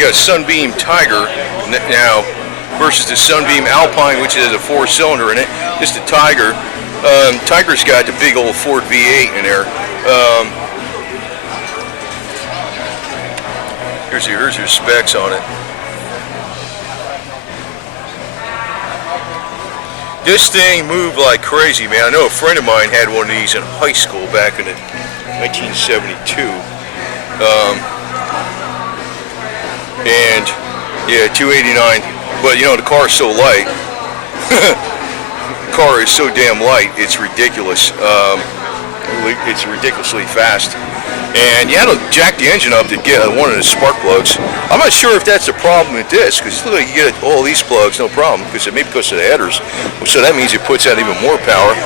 we got a Sunbeam Tiger now versus the Sunbeam Alpine, which has a 4-cylinder in it. Just a Tiger. Tiger's got the big old Ford V8 in there. Here's your specs on it. This thing moved like crazy, man. I know a friend of mine had one of these in high school back in 1972. And yeah, 289. But you know, the car is so light. The car is so damn light, it's ridiculous. It's ridiculously fast. And you had to jack the engine up to get one of the spark plugs. I'm not sure if that's the problem with this, because look, you get all these plugs, no problem, because it may be because of the headers. So that means it puts out even more power.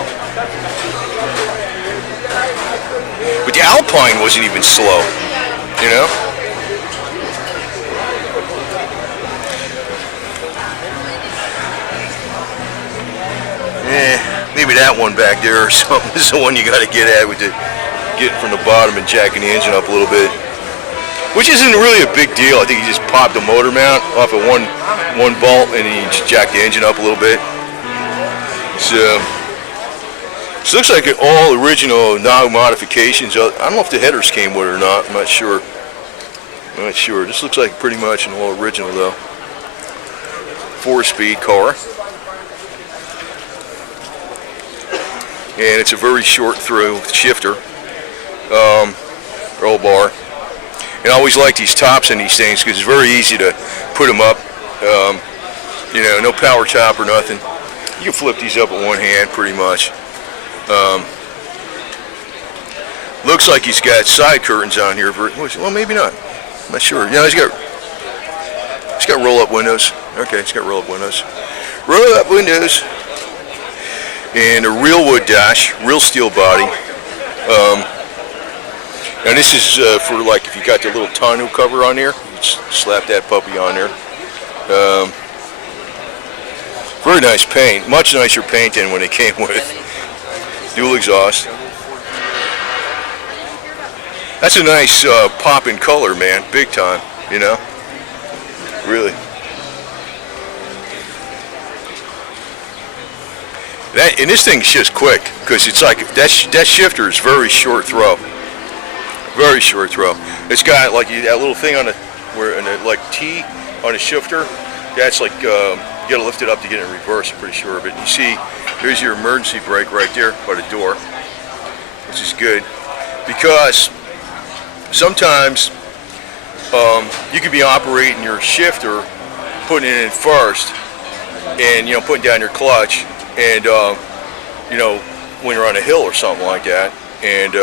But the Alpine wasn't even slow, you know? Maybe that one back there or something is the one you got to get at with the getting from the bottom and jacking the engine up a little bit, which isn't really a big deal. I think you just pop the motor mount off of one bolt and then you just jack the engine up a little bit. So it looks like all original, no modifications. I don't know if the headers came with it or not. I'm not sure. This looks like pretty much an all original though. 4-speed car. And it's a very short through shifter. Roll bar. And I always like these tops in these things because it's very easy to put them up. You know, no power top or nothing. You can flip these up with one hand pretty much. Looks like he's got side curtains on here. Well, maybe not. I'm not sure. Yeah, he's got roll-up windows. Okay, he's got roll-up windows. Roll-up windows. And a real wood dash, real steel body. And this is for like if you got the little tonneau cover on there, you just slap that puppy on there. Very nice paint, much nicer paint than when it came with. Dual exhaust. That's a nice pop in color, man, big time, you know, really. And this thing shifts quick because it's like that shifter is very short throw. Very short throw. It's got like that little thing on the like T on the shifter. That's like you got to lift it up to get it in reverse. I'm pretty sure of it. You see, there's your emergency brake right there by the door, which is good because sometimes you could be operating your shifter, putting it in first, and you know putting down your clutch, and you know when you're on a hill or something like that, and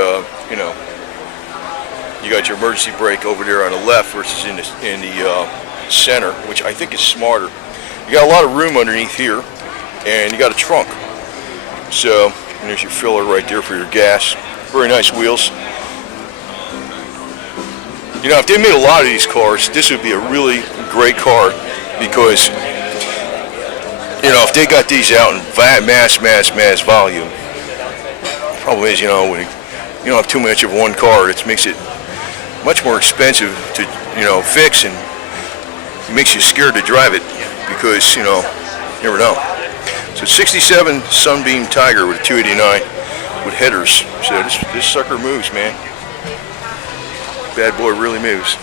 you know. You got your emergency brake over there on the left versus in the center, which I think is smarter. You got a lot of room underneath here, and you got a trunk. So and there's your filler right there for your gas. Very nice wheels. You know, if they made a lot of these cars, this would be a really great car because you know if they got these out in mass volume. The problem is, you know, when you don't have too much of one car, it makes it much more expensive to, you know, fix, and it makes you scared to drive it because, you know, you never know. So 67 Sunbeam Tiger with a 289 with headers. So this sucker moves, man. Bad boy really moves.